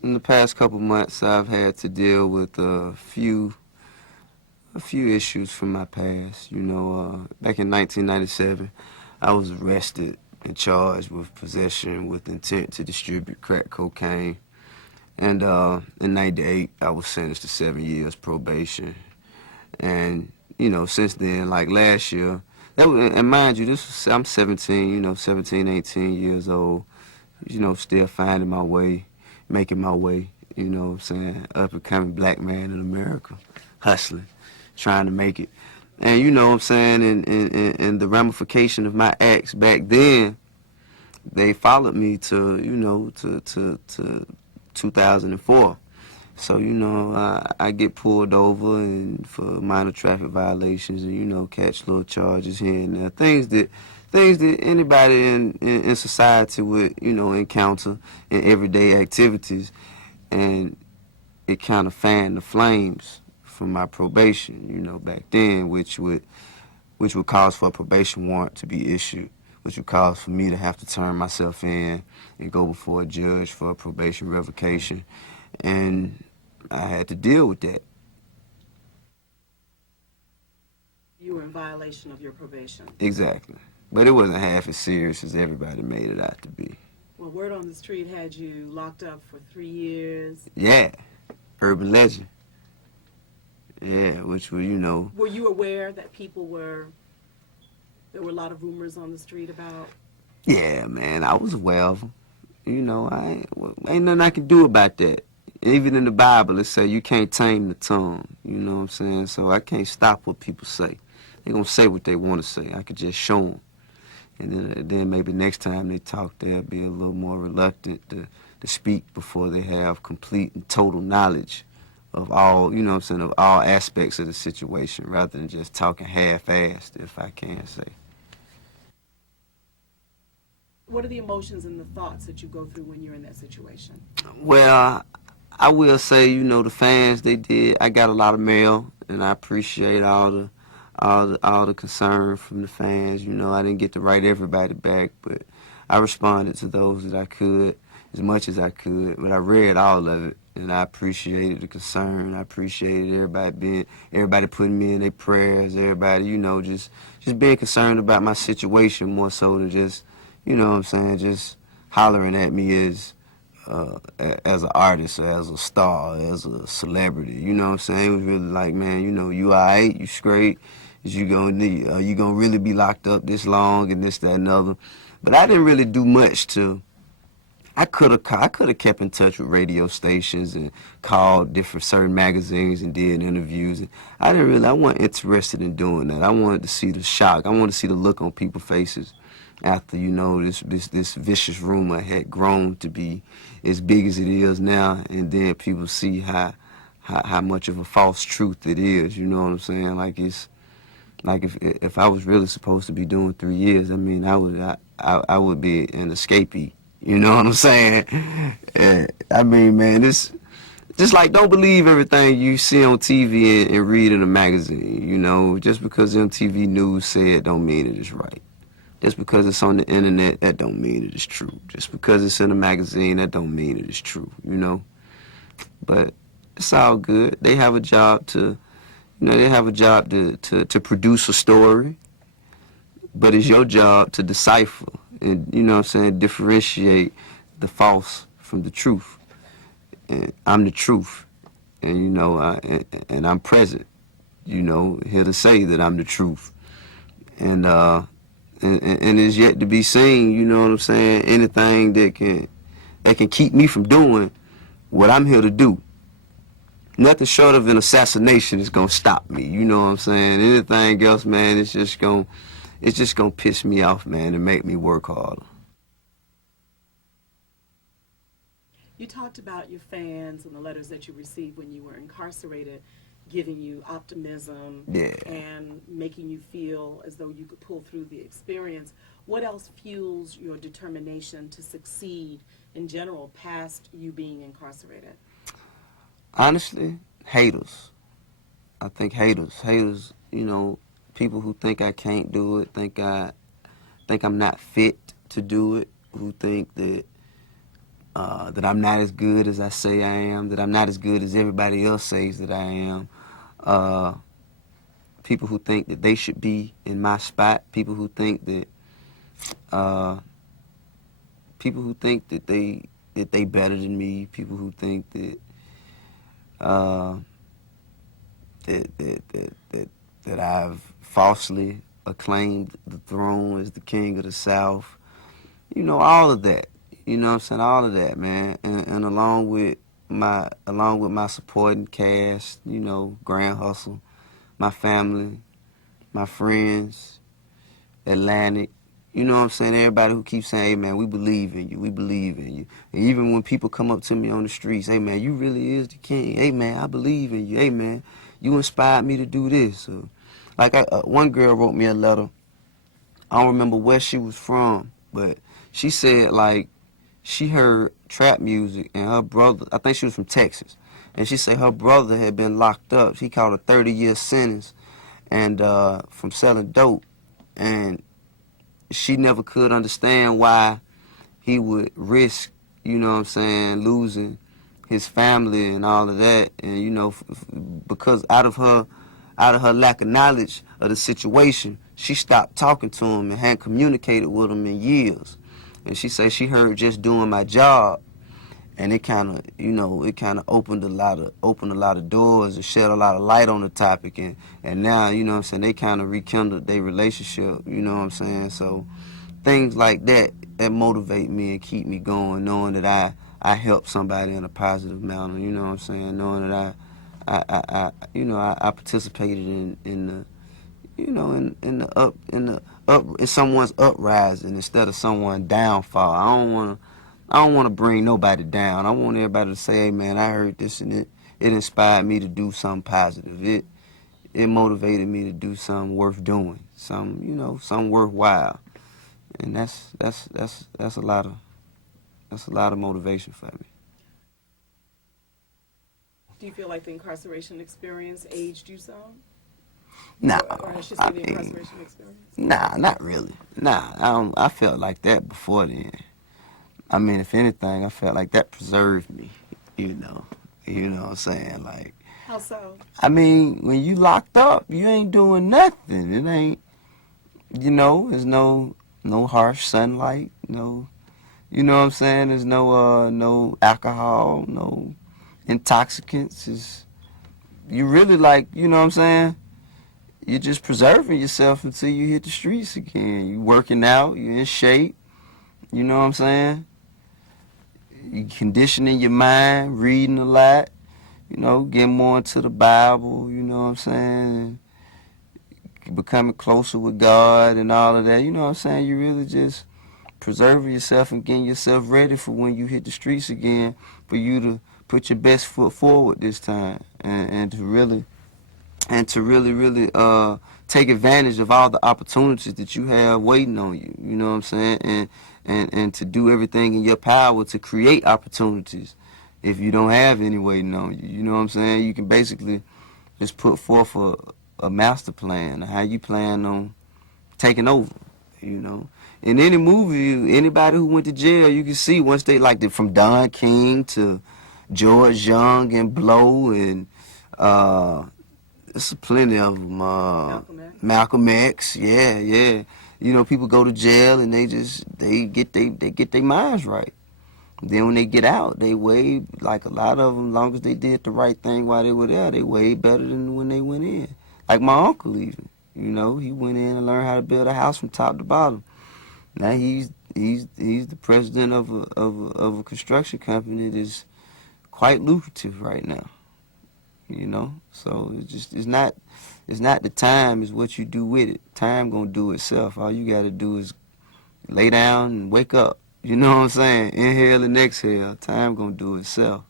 In the past couple months, I've had to deal with a few issues from my past. Back in 1997, I was arrested and charged with possession with intent to distribute crack cocaine. And in '98, I was sentenced to 7 years probation. And since then, like last year, and mind you, I'm 17. 17, 18 years old. Still finding my way, making my way. What I'm saying, up and coming black man in America, hustling, trying to make it. And what I'm saying, and the ramification of my acts back then, they followed me to 2004. So I get pulled over and for minor traffic violations, and catch little charges here and there, things that anybody in society would encounter in everyday activities, and it kind of fanned the flames from my probation, back then, which would cause for a probation warrant to be issued, which would cause for me to have to turn myself in and go before a judge for a probation revocation. And I had to deal with that. You were in violation of your probation. Exactly. But it wasn't half as serious as everybody made it out to be. Well, word on the street had you locked up for 3 years. Yeah. Urban legend. Yeah, which were. Were you aware that there were a lot of rumors on the street about? Yeah, man, I was aware of them. Ain't nothing I can do about that. Even in the Bible, it say you can't tame the tongue. You know what I'm saying? So I can't stop what people say. They're going to say what they want to say. I could just show them. And then maybe next time they talk, they'll be a little more reluctant to speak before they have complete and total knowledge of all, of all aspects of the situation, rather than just talking half-assed, if I can say. What are the emotions and the thoughts that you go through when you're in that situation? Well, I will say, the fans, I got a lot of mail, and I appreciate all the concern from the fans. I didn't get to write everybody back, but I responded to those that I could as much as I could. But I read all of it, and I appreciated the concern. I appreciated everybody putting me in their prayers. Everybody, just being concerned about my situation more so than just, what I'm saying, just hollering at me as an artist, or as a star, as a celebrity. You know what I'm saying? It was really like, man, you all right, you straight. Is you gonna really be locked up this long and this, that, and other. But I didn't really do much to. I could have kept in touch with radio stations and called different certain magazines and did interviews. And I wasn't interested in doing that. I wanted to see the shock. I wanted to see the look on people's faces after this vicious rumor had grown to be as big as it is now, and then people see how much of a false truth it is. You know what I'm saying? Like if I was really supposed to be doing 3 years, I mean, I would be an escapee. You know what I'm saying? I mean, man, it's just like, don't believe everything you see on TV and read in a magazine. Just because MTV News said don't mean it is right. Just because it's on the internet, that don't mean it is true. Just because it's in a magazine, that don't mean it is true. But it's all good. They have a job to produce a story, but it's your job to decipher and, differentiate the false from the truth. And I'm the truth, and, and I'm present, here to say that I'm the truth. And it's yet to be seen, you know what I'm saying, anything that can keep me from doing what I'm here to do. Nothing short of an assassination is gonna stop me. You know what I'm saying? Anything else, man, it's just gonna piss me off, man, and make me work harder. You talked about your fans and the letters that you received when you were incarcerated, giving you optimism, Yeah. and making you feel as though you could pull through the experience. What else fuels your determination to succeed in general past you being incarcerated? Honestly, haters. I think haters, people who think I can't do it, think I'm not fit to do it, who think that that I'm not as good as I say I am, that I'm not as good as everybody else says that I am. Uh, People who think that they should be in my spot, uh, people who think that they better than me, people who think uh, that I've falsely acclaimed the throne as the king of the South. You know, all of that. You know what I'm saying? All of that, man. And along with my supporting cast, you know, Grand Hustle, my family, my friends, Atlantic. You know what I'm saying? Everybody who keeps saying, hey, man, we believe in you. We believe in you. And even when people come up to me on the streets, hey, man, you really is the king. Hey, man, I believe in you. Hey, man, you inspired me to do this. So, like, one girl wrote me a letter. I don't remember where she was from, but she said, like, she heard trap music and her brother, I think she was from Texas, and she said her brother had been locked up. He caught a 30-year sentence and from selling dope. And she never could understand why he would risk, you know what I'm saying, losing his family and all of that. And, you know, because out of her lack of knowledge of the situation, she stopped talking to him and hadn't communicated with him in years. And she said she heard just doing my job, and it kind of, you know, it kind of opened a lot of doors and shed a lot of light on the topic. And now, you know what I'm saying, they kind of rekindled their relationship, you know what I'm saying. So things like that motivate me and keep me going, knowing that I help somebody in a positive manner, you know what I'm saying, knowing that I participated in the, you know, in someone's uprising instead of someone's downfall. I don't want to bring nobody down. I want everybody to say, hey, man, I heard this and it inspired me to do something positive. It motivated me to do something worth doing, something worthwhile. And that's a lot of motivation for me. Do you feel like the incarceration experience aged you some? Nah, Or I should I say the mean, incarceration experience? nah, not really. Nah, I felt like that before then. I mean, if anything, I felt like that preserved me. You know, you know what I'm saying? Like, How so? I mean, when you locked up, you ain't doing nothing. It ain't, you know, there's no harsh sunlight, no, you know what I'm saying? There's no alcohol, no intoxicants. It's, you really like, you know what I'm saying? You're just preserving yourself until you hit the streets again. You working out, you're in shape, you know what I'm saying? You conditioning your mind, reading a lot, you know, getting more into the Bible, you know what I'm saying? Becoming closer with God and all of that, you know what I'm saying? You really just preserving yourself and getting yourself ready for when you hit the streets again, for you to put your best foot forward this time and to really take advantage of all the opportunities that you have waiting on you. You know what I'm saying? And to do everything in your power to create opportunities if you don't have any waiting on you. You know what I'm saying? You can basically just put forth a master plan of how you plan on taking over. You know, in any movie, anybody who went to jail, you can see once they from Don King to George Young and Blow and there's plenty of them. Malcolm X? Malcolm X, yeah, yeah. You know, people go to jail and they get their minds right. Then when they get out, they way like a lot of them. Long as they did the right thing while they were there, they way better than when they went in. Like my uncle even. You know, he went in and learned how to build a house from top to bottom. Now he's the president of a construction company that is quite lucrative right now. You know, so it's not the time, it's what you do with it. Time gonna do itself. All you gotta do is lay down and wake up. You know what I'm saying? Inhale and exhale. Time gonna do itself.